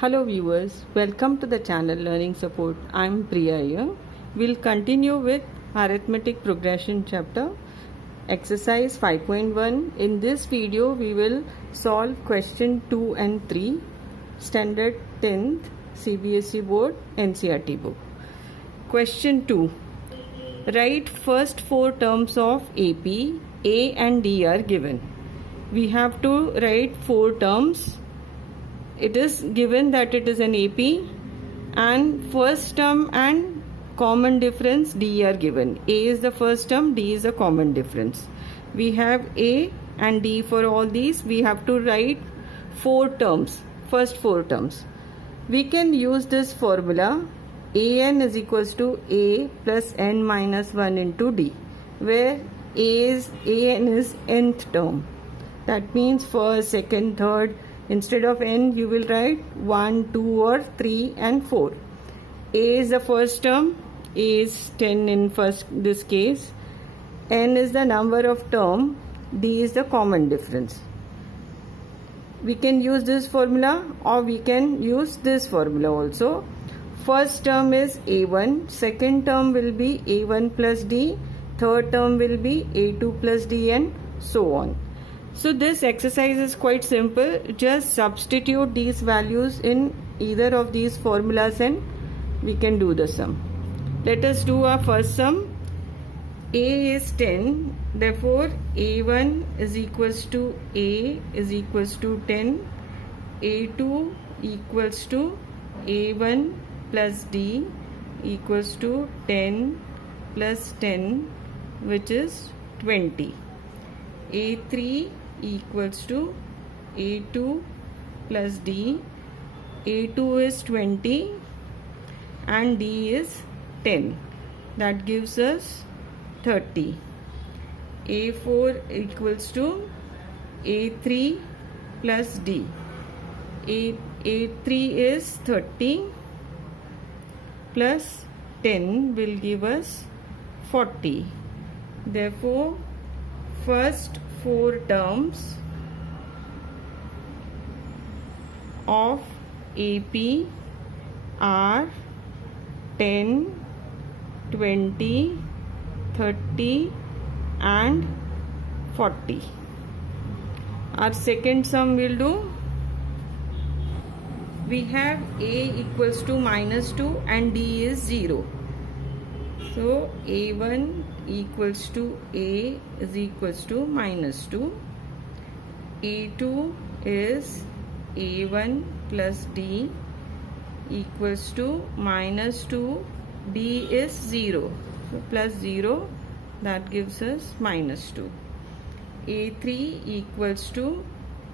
Hello viewers, welcome to the channel Learning Support. I'm Priya here. We'll continue with Arithmetic Progression chapter, exercise 5.1. In this video, we will solve question 2 and 3, standard 10th, CBSE board, NCERT book. Question 2. Write first four terms of AP. A and D are given. We have to write four terms. It is given that it is an AP and first term and common difference D are given. A is the first term, D is a common difference. We have A and D for all these. We have to write four terms, first four terms. We can use this formula AN is equals to A plus N minus 1 into D, where AN is nth term. That means first, second, third. Instead of n, you will write 1, 2 or 3 and 4. A is the first term. A is 10 in this case. N is the number of term. D is the common difference. We can use this formula or we can use this formula also. First term is A1. Second term will be A1 plus D. Third term will be A2 plus D and so on. So this exercise is quite simple. Just substitute these values in either of these formulas and we can do the sum. Let us do our first sum. A is 10. Therefore, A1 is equals to A is equals to 10. A2 equals to A1 plus D equals to 10 plus 10, which is 20. A3 equals to A2 plus D. A2 is 20 and D is 10. That gives us 30. A4 equals to A3 plus D. A3 is 30 plus 10 will give us 40. Therefore, first four terms of AP are 10, 20, 30 and 40. Our second sum will do. We have A equals to minus 2 and D is 0. So A1 equals to A is equals to minus 2. A2 is A1 plus D equals to minus 2. D is 0. So plus 0, that gives us minus 2. A3 equals to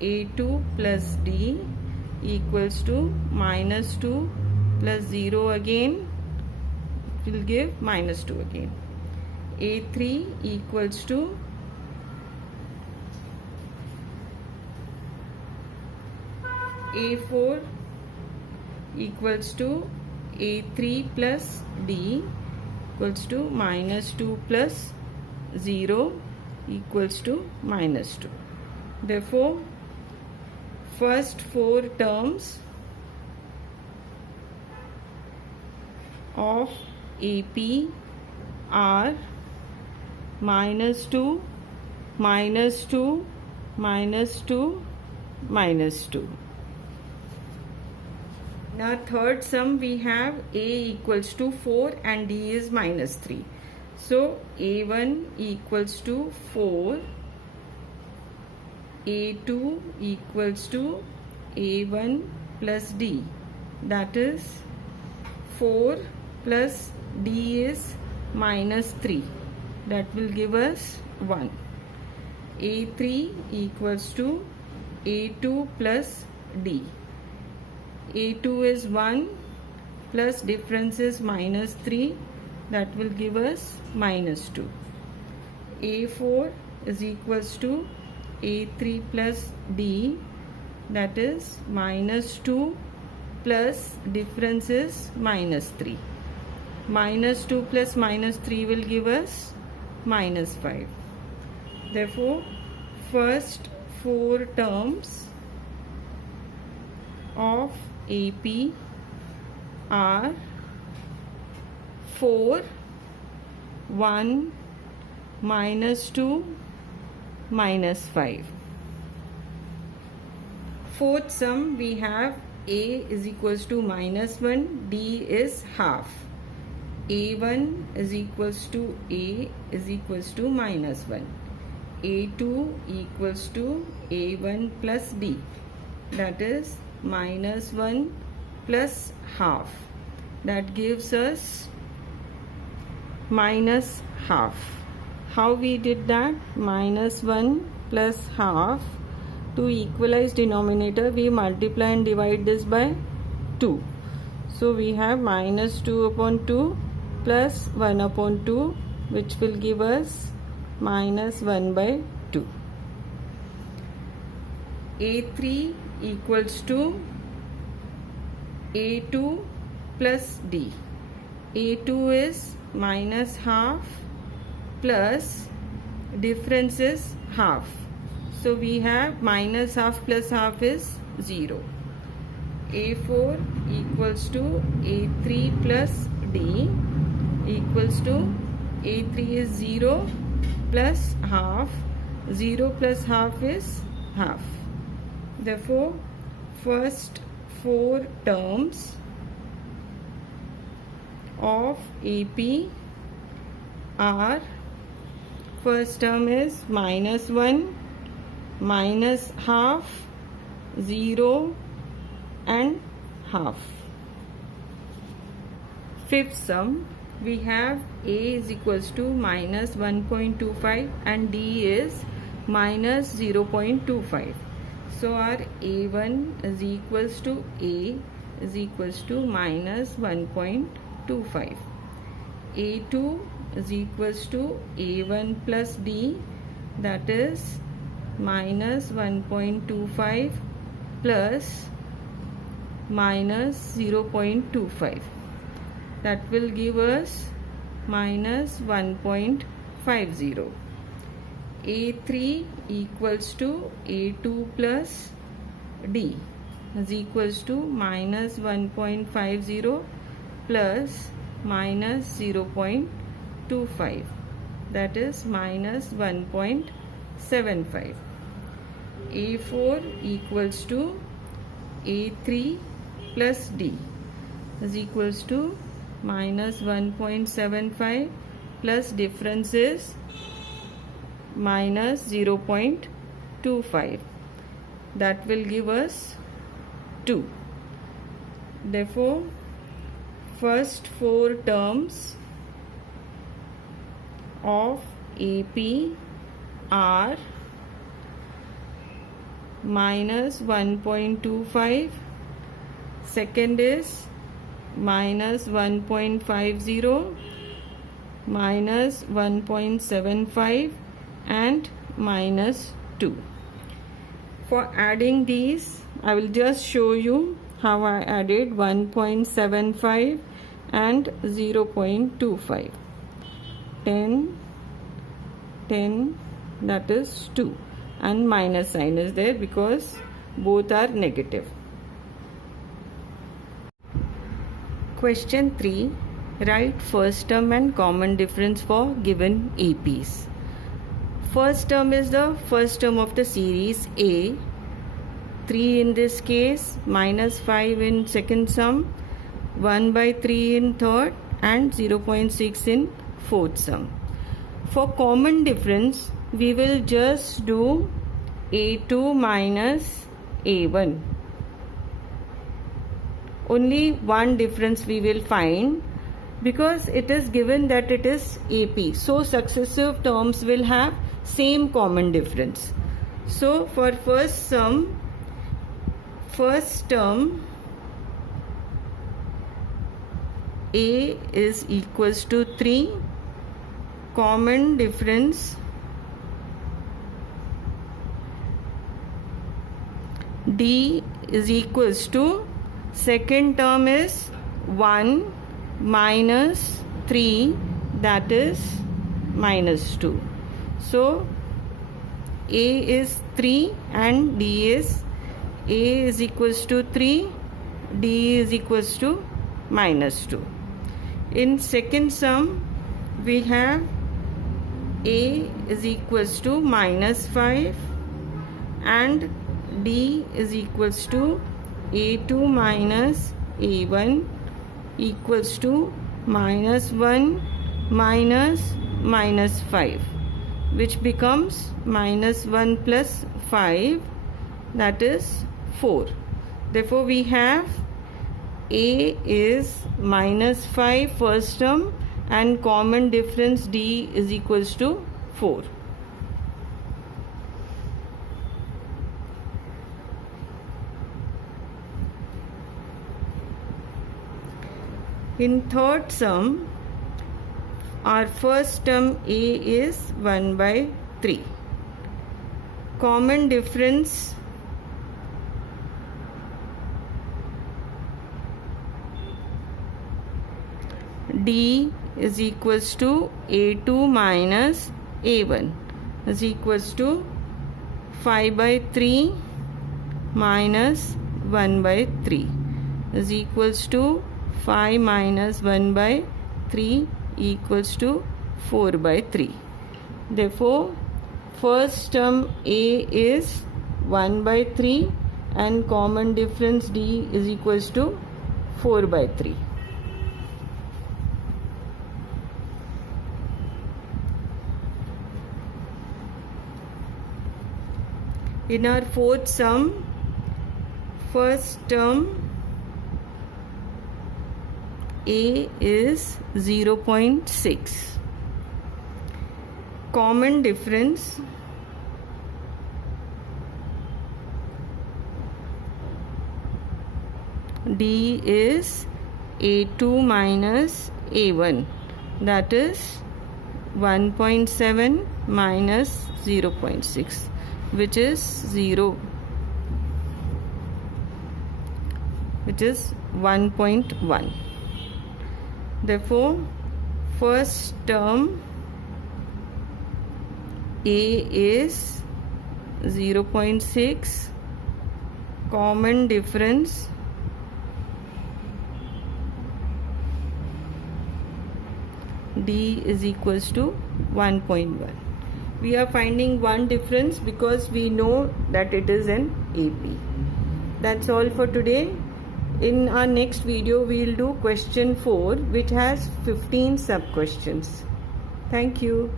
A2 plus D equals to minus 2 plus 0 again will give minus 2 again. A3 equals to A4 equals to A3 plus D equals to minus 2 plus 0 equals to minus 2. Therefore, first four terms of AP are minus 2, minus 2, minus 2, minus 2. Now third sum we have A equals to 4 and D is minus 3. So A1 equals to 4, A2 equals to A1 plus D, that is 4 plus D is minus 3, that will give us 1. A3 equals to A2 plus D. A2 is 1 plus difference is minus 3, that will give us minus 2. A4 is equals to A3 plus D, that is minus 2 plus difference is minus 3. Minus 2 plus minus 3 will give us minus 5. Therefore, first four terms of AP are 4, 1, -2, -5. Fourth sum we have A is equals to -1, D is half. A1 is equals to A is equals to -1. A2 equals to A1 plus D, that is -1 plus half. That gives us -half. How we did that? -1 plus half. To equalize denominator, we multiply and divide this by 2. So we have -2 upon 2 plus 1 upon 2, which will give us -1 by 2. A3 equals to A2 plus D. A2 is -half plus difference is half. So we have -half plus half is 0. A4 equals to A3 plus D equals to A3 is 0 plus half. 0 plus half is half. Therefore, first 4 terms of AP are, first term is -1, -half, 0 and half. Fifth sum we have A is equals to -1.25 and D is -0.25. So our A1 is equals to A is equals to -1.25. A2 is equals to A1 plus D, that is -1.25 plus -0.25. That will give us -1.50. A3 equals to A2 plus D is equals to -1.50 plus -0.25, that is -1.75. A4 equals to A3 plus D is equals to -1.75 plus difference is -0.25. That will give us 2. Therefore, first 4 terms of AP are -1.25, second is -1.50, -1.75 and -2. For adding these, I will just show you how I added 1.75 and 0.25. 10, 10, that is 2, and minus sign is there because both are negative. Question 3. Write first term and common difference for given APs. First term is the first term of the series A, 3 in this case, -5 in second sum, 1/3 in third and 0.6 in fourth sum. For common difference, we will just do A2 minus A1. Only one difference we will find, because it is given that it is AP. So successive terms will have same common difference. So for first sum, first term A is equals to 3, common difference D is equals to, second term is 1 minus 3, that is -2. So A is 3 and D is, A is equals to 3 D is equals to minus 2. In second sum, we have A is equals to minus 5 and D is equals to A2 minus A1 equals to minus 1 minus minus 5, which becomes minus 1 plus 5, that is 4. Therefore, we have A is minus 5 first term and common difference D is equals to 4. In third sum, our first term A is 1 by 3. Common difference D is equals to A2 minus A1 is equals to 5 by 3 minus 1 by 3 is equals to 5 minus 1 by 3 equals to 4 by 3. Therefore, first term A is 1 by 3 and common difference D is equals to 4 by 3. In our fourth sum, first term A is 0.6. Common difference D is A2 minus A1, that is 1.7 minus 0.6, which is 0, which is 1.1. Therefore, first term A is 0.6, common difference D is equals to 1.1. We are finding one difference because we know that it is an AP. That's all for today. In our next video, we will do question 4, which has 15 sub questions. Thank you.